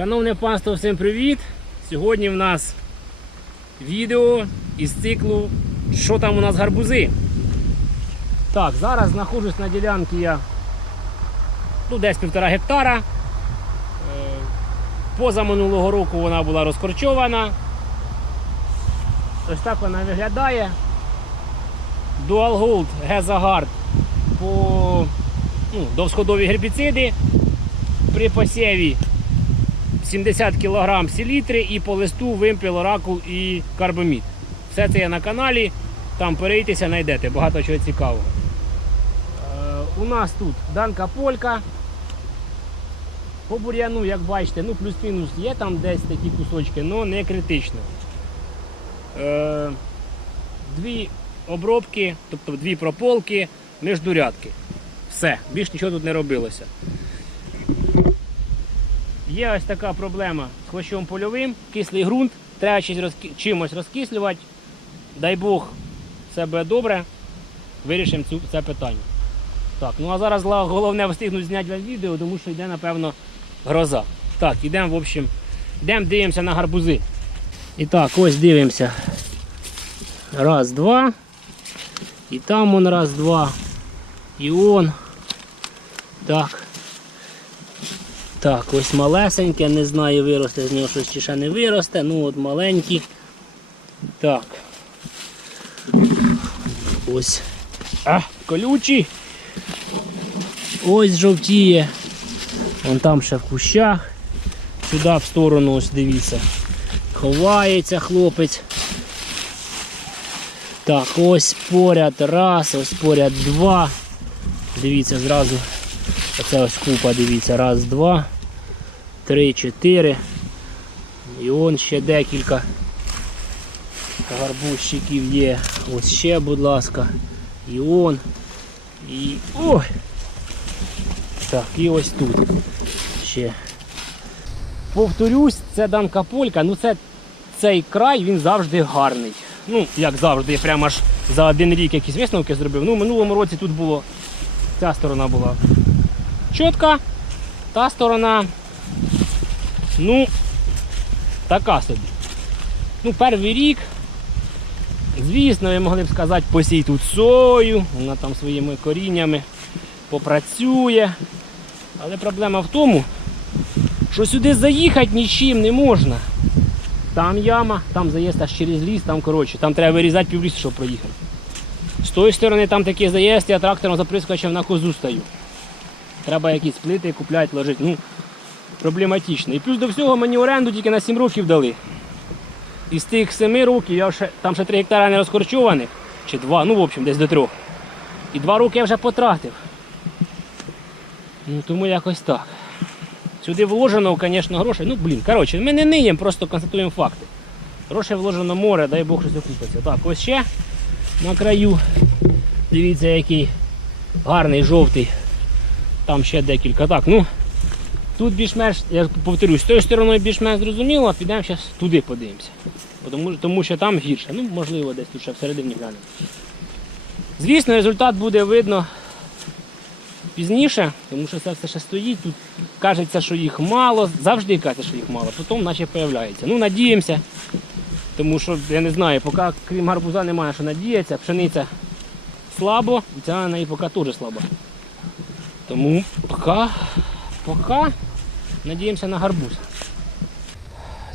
Шановне панство, всім привіт! Сьогодні в нас відео із циклу Що там у нас гарбузи. Так, зараз знаходжусь на ділянці я ну, десь півтора гектара. Е, Поза минулого року вона була розкорчована. Ось так вона виглядає. Dual Gold Gezagard по ну, довсходові гербіциди при посіві 70 кг селітри і по листу вимпіл, оракул і карбомід. Все це є на каналі, там перейдітеся, знайдете багато чого цікавого. Е, у нас тут данка полька. По бур'яну, як бачите, ну плюс-мінус є там десь такі кусочки, але не критично. Е, дві обробки, тобто дві прополки, міждурядки. Все, більш нічого тут не робилося. Є ось така проблема з хвощом польовим, кислий ґрунт, треба чимось розкислювати. Дай Бог, все буде добре, вирішимо цю, це питання. Так, ну а зараз головне встигнути зняти відео, тому що йде, напевно, гроза. Так, йдемо, в общем, йдемо дивимося на гарбузи. І так, ось дивимося. Раз, два. І там он раз, два. І он. Так. Так, ось малесеньке, не знаю, виросте з нього щось чи ще не виросте. Ну от маленькі. Так. Ось. А, колючі. Ось жовтіє. Вон там ще в кущах. Сюди в сторону, ось дивіться. Ховається хлопець. Так, ось поряд раз, ось поряд два. Дивіться зразу. Оце ось купа, дивіться, раз, два, три, чотири. І он ще декілька гарбузчиків є. Ось ще, будь ласка. І он. І. Ой! Так, і ось тут ще. Повторюсь, це данка полька, ну це цей край він завжди гарний. Ну, як завжди, я прямо аж за один рік якісь висновки зробив. Ну, в минулому році тут було. Ця сторона була чітка, та сторона, ну, така собі. Ну, перший рік, звісно, ви могли б сказати, посій тут сою, вона там своїми коріннями попрацює. Але проблема в тому, що сюди заїхати нічим не можна. Там яма, там заїзд аж через ліс, там коротше, там треба вирізати півлісу, щоб проїхати. З тої сторони там такий заїзд, я трактором заприскачем на козу стою. Треба якісь плити купляти, ложити. Ну, проблематично. І плюс до всього мені оренду тільки на 7 років дали. Із тих 7 років я ще, там ще 3 гектара не розкорчованих, чи 2, ну в общем, десь до 3. І 2 роки я вже потратив. Ну тому якось так. Сюди вложено, звісно, грошей. Ну, блін, коротше, ми не ниємо, просто констатуємо факти. Грошей вложено море, дай Бог щось окупиться. Так, ось ще на краю. Дивіться, який гарний жовтий. Там ще декілька. Так, ну тут більш-менш, я повторюсь, з тою стороною більш-менш зрозуміло, а підемо зараз туди подивимося. Тому, тому що там гірше. Ну, можливо, десь тут ще всередині глянемо. Звісно, результат буде видно пізніше, тому що це все ще стоїть. Тут кажеться, що їх мало, завжди кажеться, що їх мало, потім наче появляється. Ну, надіємося, тому що я не знаю, поки крім гарбуза немає що надіятися, пшениця слабо, і ця на неї поки теж слаба. Тому поки, поки надіємося на гарбуз.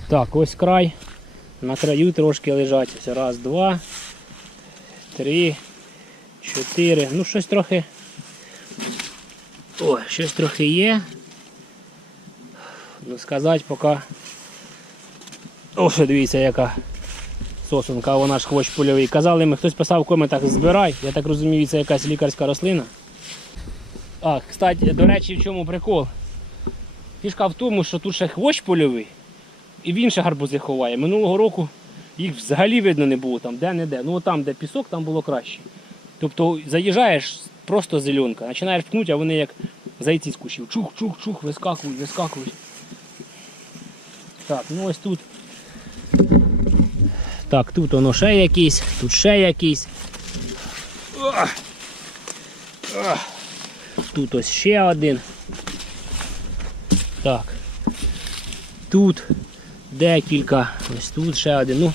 Так, ось край. На краю трошки лежать. Раз, два, три, чотири. Ну, щось трохи. О, щось трохи є. Ну, сказати поки. О, що дивіться, яка сосунка, вона ж хвощ польовий. Казали ми, хтось писав в коментах, збирай. Я так розумію, це якась лікарська рослина. А, кстати, до речі, в чому прикол? Фішка в тому, що тут ще хвощ польовий, і він ще гарбузи ховає. Минулого року їх взагалі видно не було там, де-не-де. Ну там, де пісок, там було краще. Тобто заїжджаєш, просто зеленка, починаєш пкнути, а вони як зайці з кущів. Чух-чух-чух, вискакують, вискакують. Так, ну ось тут. Так, тут воно ще якийсь, тут ще якийсь. Ах! Ах! Тут ось ще один. Так. тут декілька, ось тут ще один. Ну,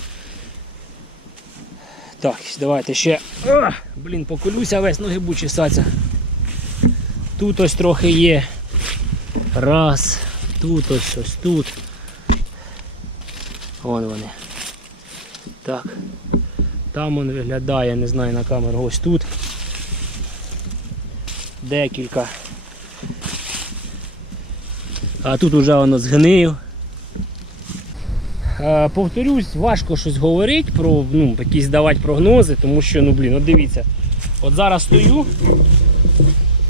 так, давайте ще. А, блін, поколюся, весь ноги будуть чесатися. Тут ось трохи є. Раз, тут ось ось тут. Вон вони. Так. Там він виглядає, не знаю на камеру, ось тут. Декілька. А тут уже воно згнив. Повторюсь, важко щось говорити про ну, якісь давати прогнози, тому що, ну блін, от дивіться, от зараз стою,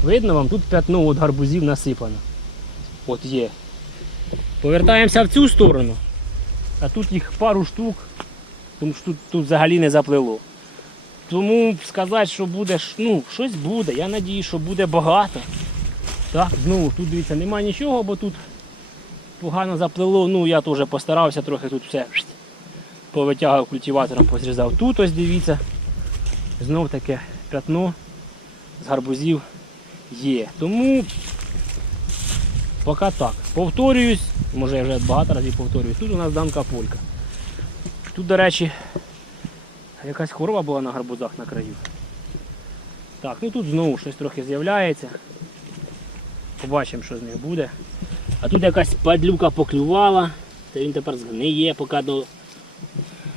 видно вам, тут п'ятно от гарбузів насипано. От є. Повертаємося в цю сторону, а тут їх пару штук, тому що тут, тут взагалі не заплило. Тому сказати, що буде, ну, щось буде, я надію, що буде багато. Так, знову тут дивіться, нема нічого, бо тут погано заплило. Ну я теж постарався трохи тут все повитягав культиватором, позрізав. Тут ось дивіться, знов таке п'ятно з гарбузів є. Тому поки так. Повторююсь, може я вже багато разів повторююсь, тут у нас данка полька. Тут, до речі, якась хвороба була на гарбузах на краю. Так, ну тут знову щось трохи з'являється. Побачимо, що з них буде. А тут якась падлюка поклювала, та він тепер згниє, поки до,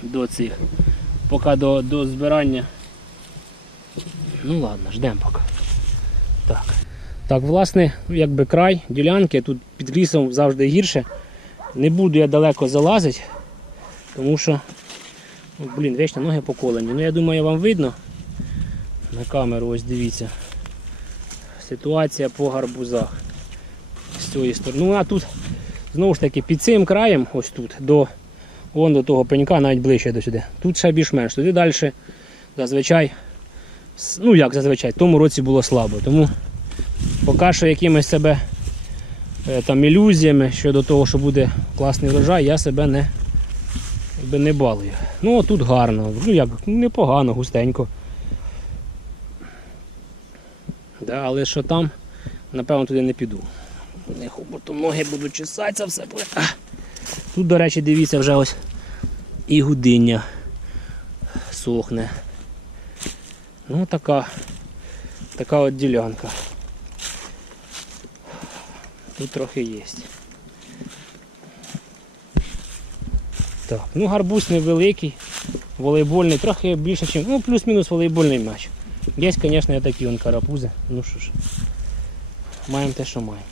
до цих, поки до, до збирання. Ну ладно, ждемо поки. Так. Так, власне, якби край ділянки, тут під лісом завжди гірше. Не буду я далеко залазити, тому що, блін, вічно ноги поколені. Ну я думаю, вам видно на камеру, ось дивіться. Ситуація по гарбузах з цієї сторони. Ну а тут знову ж таки під цим краєм, ось тут, до вон до того пенька, навіть ближче до сюди. Тут ще більш-менш. Туди далі зазвичай, ну як зазвичай, в тому році було слабо. Тому поки що якимись себе е, там ілюзіями щодо того, що буде класний врожай, я себе не, якби не балую. Ну а тут гарно, ну як, непогано, густенько. Да, але що там, напевно, туди не піду. Бо ноги будуть чесатися, все буде. Тут, до речі, дивіться, вже ось і гудиння сохне. Ну така, така от ділянка. Тут трохи є. Так, ну гарбуз невеликий, волейбольний, трохи більше, ніж, ну плюс-мінус волейбольний м'яч. Є, звісно, такі вон карапузи. Ну що ж, маємо те, що маємо.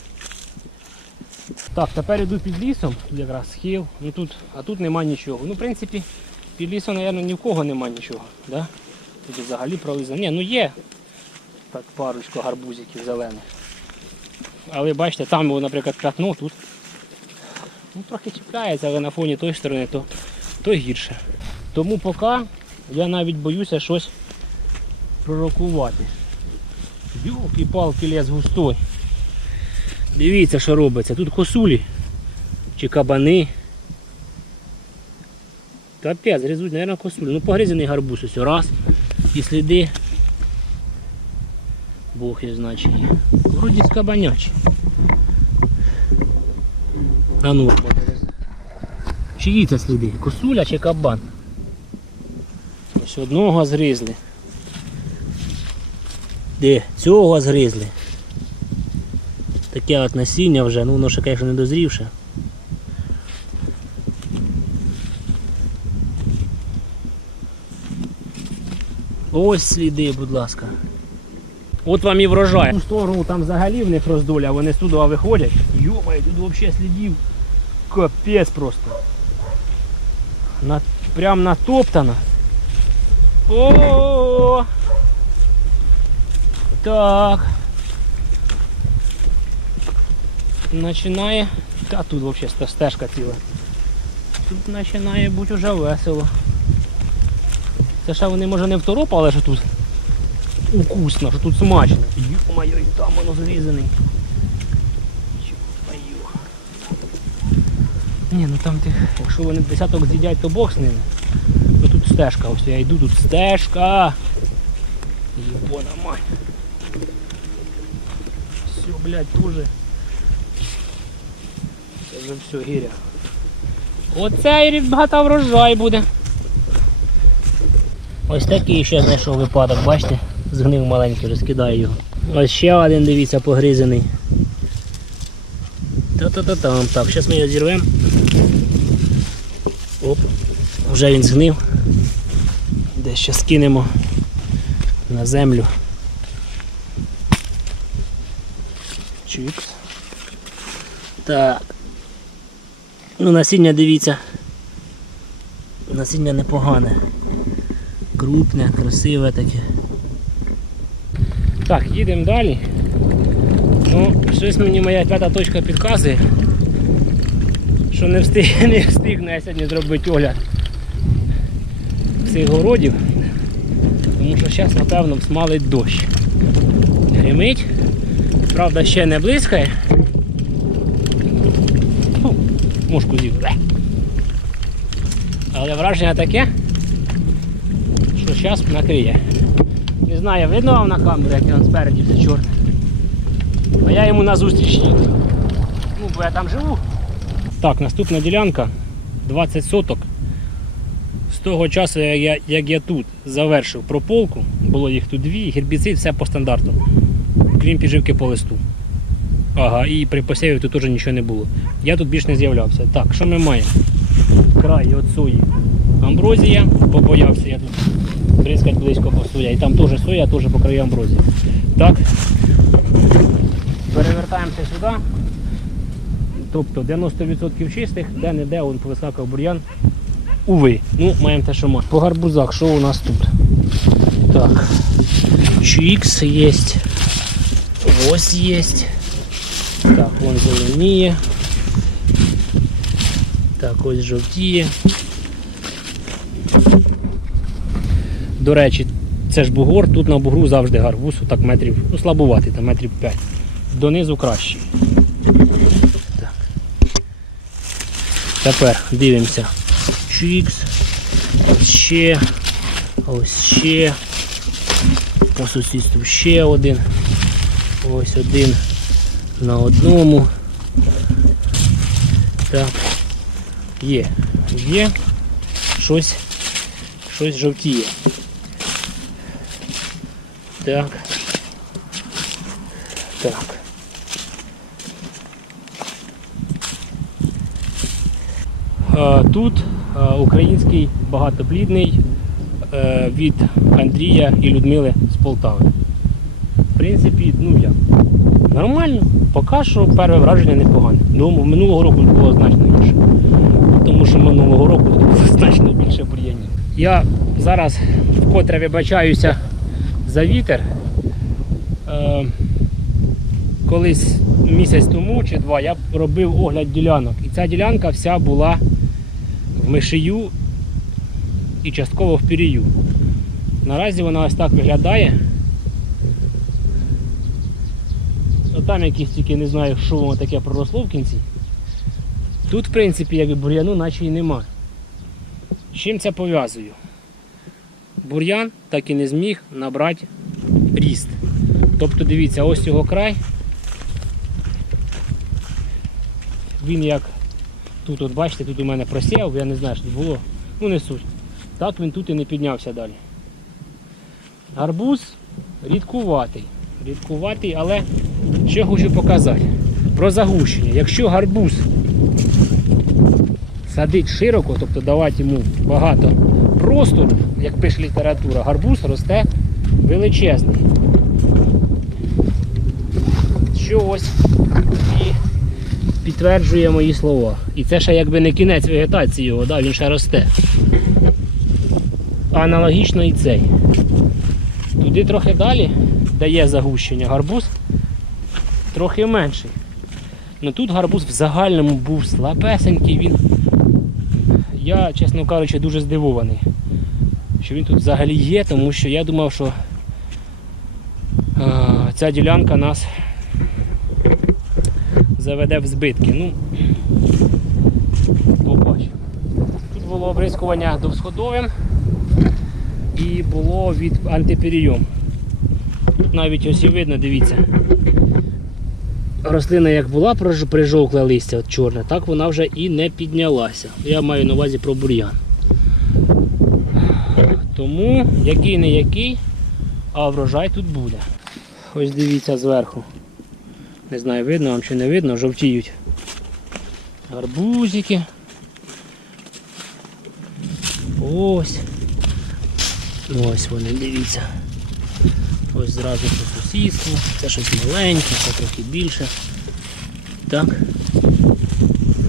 Так, тепер йду під лісом, тут якраз схил, ну тут, а тут нема нічого. Ну, в принципі, під лісом, мабуть, ні в кого нема нічого. Да? Тут взагалі пролизано. Ні, ну є так парочку гарбузиків зелених. Але бачите, там, наприклад, п'ятно, тут ну, трохи чіпляється, але на фоні тої сторони то, то гірше. Тому поки я навіть боюся щось пророкувати. Йолки палки лес густой. Дивіться, що робиться. Тут косулі чи кабани. Капець, гризуть, мабуть, косулі. Ну погризений гарбуз ось раз. І сліди. Бог їх значить. Вроді з кабанячі. А ну. Чиї це сліди? Косуля чи кабан? Ось одного згризли. Де? Цього згризли. Таке от насіння вже, ну воно ще, звісно, не дозрівше. Ось сліди, будь ласка. От вам і врожай. В ту сторону там взагалі в них роздоля, вони з туди виходять. Йомай, тут взагалі слідів. Капець просто. На, прям натоптано. О! Так. Починає. Та тут взагалі стежка ціла. Тут починає бути вже весело. Це ще вони може не второпали, що тут укусно, що тут смачно. Йо-моє, там воно зрізаний. Йо-моє. Ні, ну там тих, якщо вони десяток з'їдять, то Бог з ними. Ну тут стежка, ось я йду, тут стежка. Єбона мать. Все, блядь, дуже. Це вже все гіря. Оце і багато врожай буде. Ось такий ще знайшов випадок, бачите? Згнив маленький, розкидаю його. Ось ще один, дивіться, погризений. Та-та-та-там. Так, зараз ми його зірвемо. Оп, вже він згнив. Десь ще скинемо на землю. Чикс. Так. Ну, насіння дивіться. Насіння непогане. Крупне, красиве таке. Так, їдемо далі. Ну, щось мені моя п'ята точка підказує, що не встиг, не встигну сьогодні зробити огляд цих городів, тому що зараз, напевно, смалить дощ. Гримить, правда, ще не блискає. Фу, Мушку з'їв. Але враження таке, що зараз накриє. Не знаю, видно вам на камеру, як він спереді все чорне. А я йому назустріч їду. Ну, бо я там живу. Так, наступна ділянка 20 соток. З того часу, як я, тут завершив прополку, було їх тут дві, гербіцид, все по стандарту. Крім підживки по листу. Ага, і при посіві тут теж нічого не було. Я тут більш не з'являвся. Так, що ми маємо? Край сої. Амброзія, побоявся я тут бризкать близько по соя. І там теж соя, теж по краю амброзії. Так. Перевертаємося сюди. Тобто 90% чистих, де-не-де он повискакав бур'ян. Уви. Ну, маємо те, що маємо. По гарбузах, що у нас тут? Так. Чікс є. Ось є. Так, вон зеленіє. Так, ось жовтіє. До речі, це ж бугор, тут на бугру завжди гарбуз, так метрів, ну слабуватий, там метрів 5. Донизу кращий. Так. Тепер дивимося. Чікс. Ще. Ось ще. По сусідству ще один. Ось один на одному. Так. Є. Є. Щось. Щось жовтіє. Так. Так. Тут е, український багатоплідний е, від Андрія і Людмили з Полтави. В принципі, ну як. Нормально. Поки що перше враження непогане. Ну, минулого року було значно гірше. Тому що минулого року було значно більше бур'янів. Я зараз вкотре вибачаюся за вітер. Е, колись місяць тому чи два я робив огляд ділянок. І ця ділянка вся була в мишию і частково в пірію. Наразі вона ось так виглядає. Ну, Там якісь тільки не знаю, що воно таке проросло в кінці. Тут, в принципі, якби бур'яну наче і нема. З чим це пов'язую? Бур'ян так і не зміг набрати ріст. Тобто дивіться, ось його край. Він як тут, от бачите, тут у мене просів, я не знаю, що тут було. Ну не суть. Так він тут і не піднявся далі. Гарбуз рідкуватий. Рідкуватий, але що хочу показати. Про загущення. Якщо гарбуз садить широко, тобто давати йому багато простору, як пише література, гарбуз росте величезний. Що ось підтверджує мої слова. І це ще якби не кінець вегетації його, да, він ще росте. Аналогічно і цей. Туди трохи далі, де є загущення, гарбуз трохи менший. Ну тут гарбуз в загальному був слабесенький, він. Я, чесно кажучи, дуже здивований, що він тут взагалі є, тому що я думав, що е, ця ділянка нас заведе в збитки. Ну, побачимо. Тут було обрискування довсходовим і було від антиперійом. Тут навіть ось і видно, дивіться. рослина як була прижовкле листя от чорне, так вона вже і не піднялася. Я маю на увазі про бур'ян. Тому який не який, а врожай тут буде. Ось дивіться зверху. Не знаю, видно вам чи не видно, жовтіють гарбузики. Ось. Ось вони, дивіться. Ось зразу по сусідству. Це щось маленьке, це трохи більше. Так.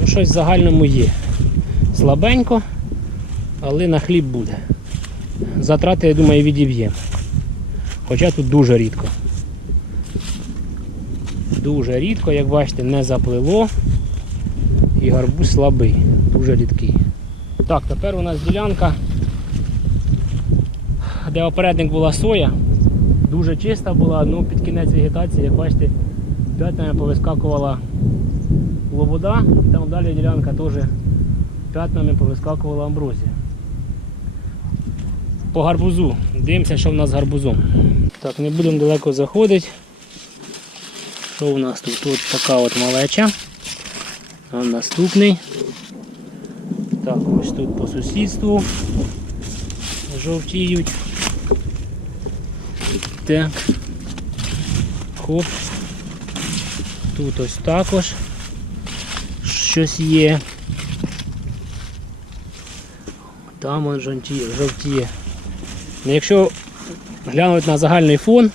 Ну, щось в загальному є. Слабенько, але на хліб буде. Затрати, я думаю, відіб'ємо. Хоча тут дуже рідко. Дуже рідко, як бачите, не заплило. І гарбуз слабий, дуже рідкий. Так, тепер у нас ділянка, де опередник була соя. Дуже чиста була, ну під кінець вегетації, як бачите, п'ятнами повискакувала лобода, там далі ділянка теж п'ятнами повискакувала амброзія. По гарбузу. Дивимося, що в нас з гарбузом. Так, не будемо далеко заходити. Що у нас тут? Тут така от малеча. А наступний. Так, ось тут по сусідству жовтіють. Так. Хоп. Тут ось також щось є. Там он жовтіє. Ну, якщо глянути на загальний фон,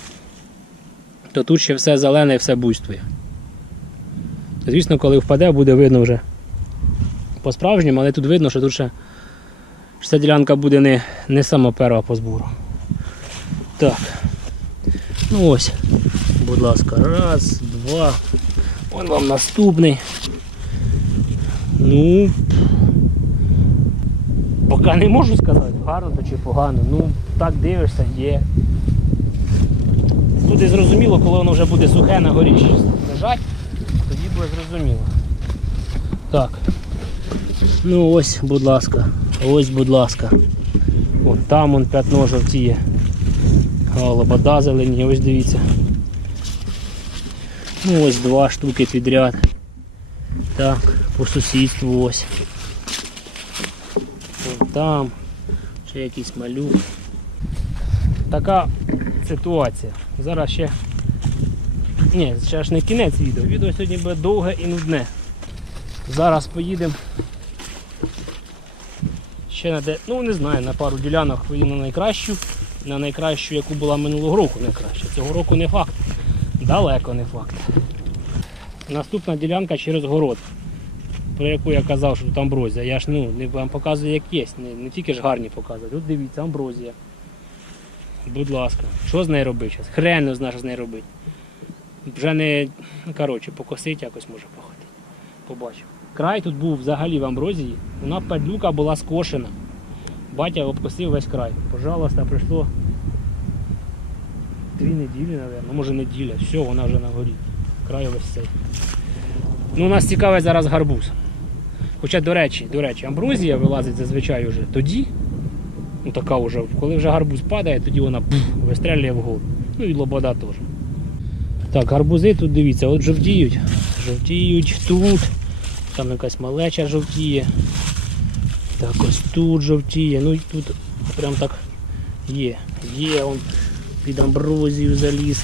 то тут ще все зелене і все буйствує. Звісно, коли впаде, буде видно вже по-справжньому, але тут видно, що тут ще що ця ділянка буде не, не сама перша по збору. Так. Ну ось, будь ласка, раз, два. Вон вам наступний. Ну, поки не можу сказати, гарно то чи погано. Ну, так дивишся, є. Буде зрозуміло, коли воно вже буде сухе на горі лежать, тоді буде зрозуміло. Так. Ну ось, будь ласка, ось, будь ласка. Вон там он п'ятно жовтіє. Лобода зелені, ось дивіться. Ну ось два штуки підряд. Так, по сусідству ось. Вон там. Ще якийсь малюк. Така ситуація. Зараз ще. Ні, ще ж не кінець відео. Відео сьогодні буде довге і нудне. Зараз поїдемо. Ще на де, ну не знаю, на пару ділянок поїдемо на найкращу. На найкращу, яку була минулого року найкраща. Цього року не факт. Далеко не факт. Наступна ділянка через город, про яку я казав, що тут амброзія. Я ж ну, не вам показую як є, не, не тільки ж гарні показую. Тут дивіться, амброзія. Будь ласка, що з нею робити зараз? Хрен знає, що з нею робити. Вже не, ну, коротше, покосить якось може походити. Побачив. Край тут був взагалі в амброзії, вона падлюка була скошена. Батя обкосив весь край. Пожалуйста, прийшло дві неділі, мабуть, може неділя. Все, вона вже на горі. Край весь цей. Ну, нас цікавить зараз гарбуз. Хоча, до речі, до речі, амброзія вилазить зазвичай вже тоді. Ну така вже, коли вже гарбуз падає, тоді вона пф, вистрелює вгору. Ну і лобода теж. Так, гарбузи тут дивіться, от жовтіють. Жовтіють тут. Там якась малеча жовтіє. Так, ось тут жовтіє. Ну і тут прям так є. Є он під амброзію заліз.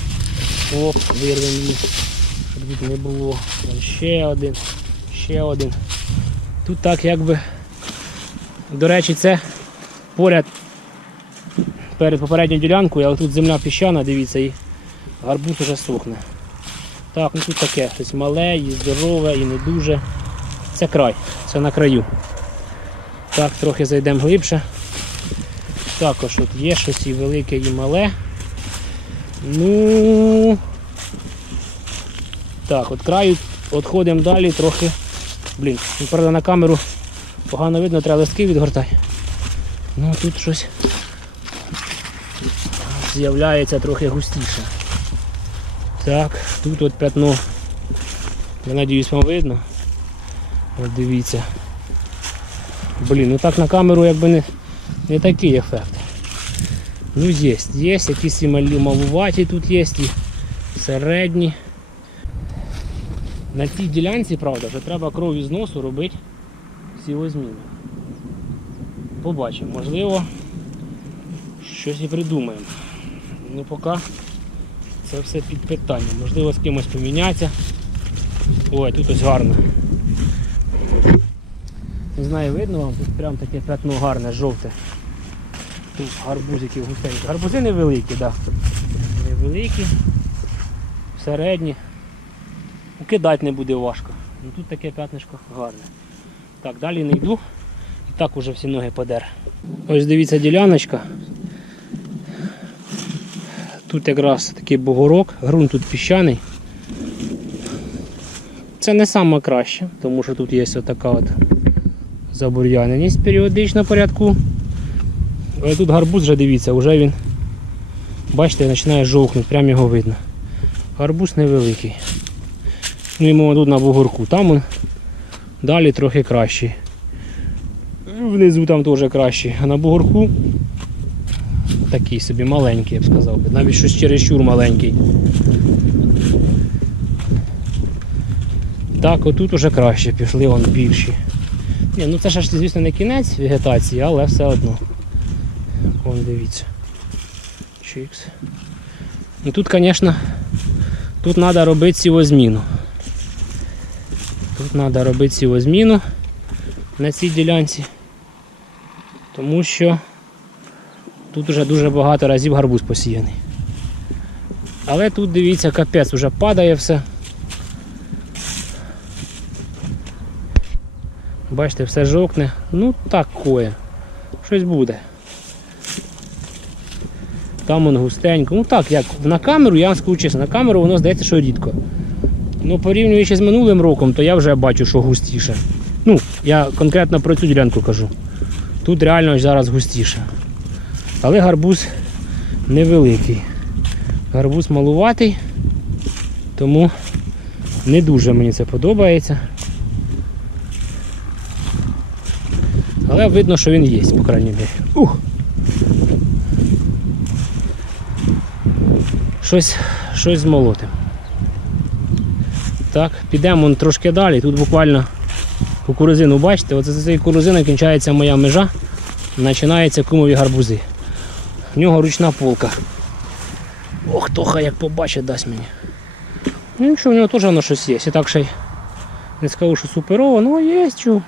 Оп, вирвемо. Щоб тут не було. Вон ще один, ще один. Тут так якби. До речі, це поряд перед попередньою ділянкою, але тут земля піщана, дивіться, і гарбуз уже сохне. Так, ну тут таке, щось мале, і здорове, і не дуже. Це край, це на краю. Так, трохи зайдемо глибше. Також от є щось і велике, і мале. Ну так, от краю відходимо далі трохи. Блін, ну, правда на камеру погано видно, треба листки відгортати. Ну тут щось з'являється трохи густіше. Так, тут от п'ятно. Я надіюсь вам видно. От дивіться. Блін, ну так на камеру якби не, не такий ефект. Ну є, є, якісь і малі малуваті тут є, і середні. На цій ділянці, правда, вже треба кров із носу робити сівозміну. Побачимо, можливо, щось і придумаємо. Ну поки це все під питанням. Можливо, з кимось помінятися. Ой, тут ось гарно. Не знаю, видно вам, тут прям таке пятно гарне, жовте. Тут гарбузики густенькі. Гарбузи невеликі, так. Да. Невеликі, середні. Укидати не буде важко. Ну тут таке п'ятнишко гарне. Так, далі не йду. І так уже всі ноги подер. Ось дивіться діляночка. Тут якраз такий бугорок, ґрунт тут піщаний. Це не саме краще, тому що тут є отака от забур'яненість періодично порядку. Але тут гарбуз вже дивіться, вже він, бачите, починає жовкнути, прямо його видно. Гарбуз невеликий. Ну йому тут на бугорку. Там он далі трохи кращий. Внизу там теж кращий. А на бугорку такий собі маленький, я б сказав. Навіть щось чересчур маленький. Так, отут уже краще пішли вон більші. Ні, ну це ж звісно не кінець вегетації, але все одно. Вон дивіться. Чикс. Ну тут, звісно, тут треба робити сівозміну. Тут треба робити сівозміну на цій ділянці. Тому що тут вже дуже багато разів гарбуз посіяний. Але тут дивіться, капець, вже падає все. Бачите, все жовкне. Ну такое. Щось буде. Там он густенько. Ну так, як на камеру, я вам скажу чесно, на камеру воно здається, що рідко. Ну, порівнюючи з минулим роком, то я вже бачу, що густіше. Ну, я конкретно про цю ділянку кажу. Тут реально зараз густіше. Але гарбуз невеликий. Гарбуз малуватий, тому не дуже мені це подобається. Але видно, що він є, по крайній мірі. Ух! Щось, щось змолотим. Так, підемо трошки далі. Тут буквально кукурузину, бачите, оце за цією кукурузиною кінчається моя межа, починаються кумові гарбузи. В нього ручна полка. Ох, Тоха як побачить, дасть мені. Ну нічого, в нього теж воно щось є. І так ще й не скажу, що суперово, ну є чого.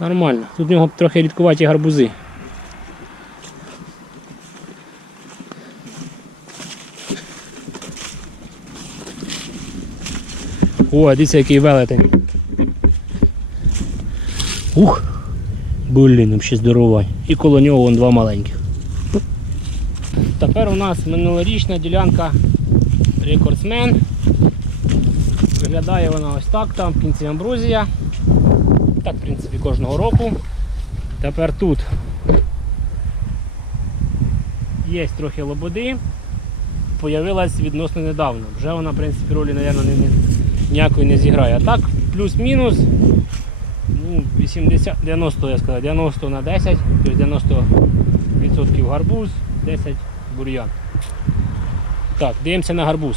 Нормально. Тут в нього трохи рідкуваті гарбузи. О, дивіться, який велетень. Ух! Блін, взагалі здоровий. І коло нього вон два маленьких. Тепер у нас минулорічна ділянка рекордсмен. Виглядає вона ось так, там в кінці амброзія. Так, в принципі, кожного року. Тепер тут є трохи лободи. Появилась відносно недавно. Вже вона, в принципі, ролі, мабуть, ніякої не зіграє. А так, плюс-мінус ну, 80, 90, я сказав, 90 на 10, тобто 90% гарбуз, 10 бур'ян. Так, дивимося на гарбуз.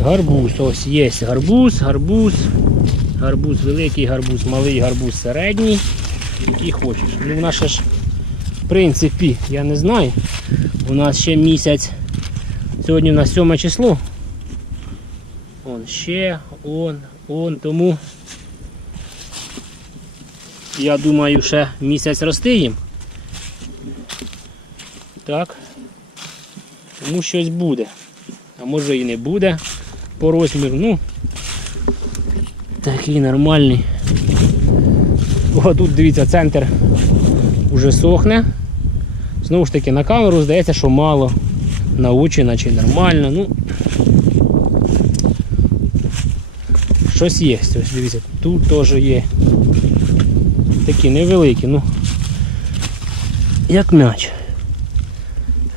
Гарбуз, ось є гарбуз, гарбуз, гарбуз великий, гарбуз малий, гарбуз середній. Який хочеш. Ну, в нас ще ж, в принципі, я не знаю. У нас ще місяць. Сьогодні у нас 7 число. Он ще, он, он, тому я думаю, ще місяць рости їм. Так. Тому щось буде. А може і не буде по розміру. Ну, такий нормальний. О, тут дивіться, центр вже сохне. Знову ж таки, на камеру здається, що мало. На очі, наче нормально. Ну, щось є. Ось дивіться, тут теж є. Такі невеликі, ну як м'яч.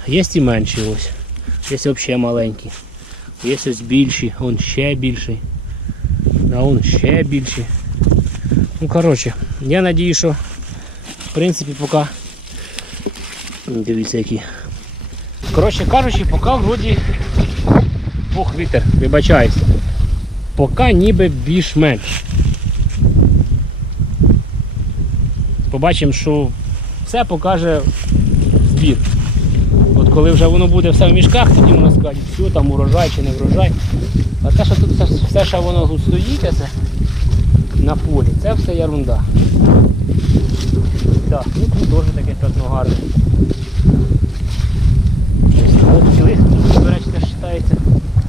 Є і менші ось. Є взагалі маленькі. Є ось більші, он ще більший. А он ще більший. Ну коротше, я надію, що в принципі поки. Дивіться які. Коротше кажучи, поки вроді Ох, вітер, вибачаюся. поки ніби більш-менш. Побачимо, що все покаже збір. От коли вже воно буде все в мішках, тоді можна сказати, що там урожай чи не врожай. А те, що тут все, що воно стоїть, це на полі, це все ерунда. Так, ну тут теж таке пятно гарне. Теж вважається.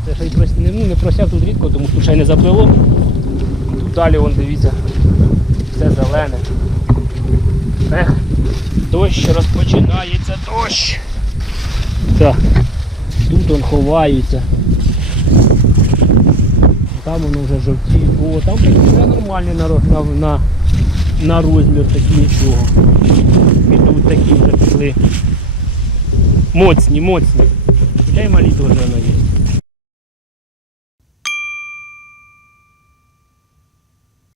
Це ще й прос... не, ну, не просяв тут рідко, тому що ще й не заплило. Тут далі, вон, дивіться, все зелене. Ех, дощ розпочинається, дощ. Так, тут он ховається. Там воно вже жовтіє. О, там вже нормальні на, на, на, розмір такі нічого. І тут такі вже пішли. Моцні, моцні. Хоча й малі теж воно є.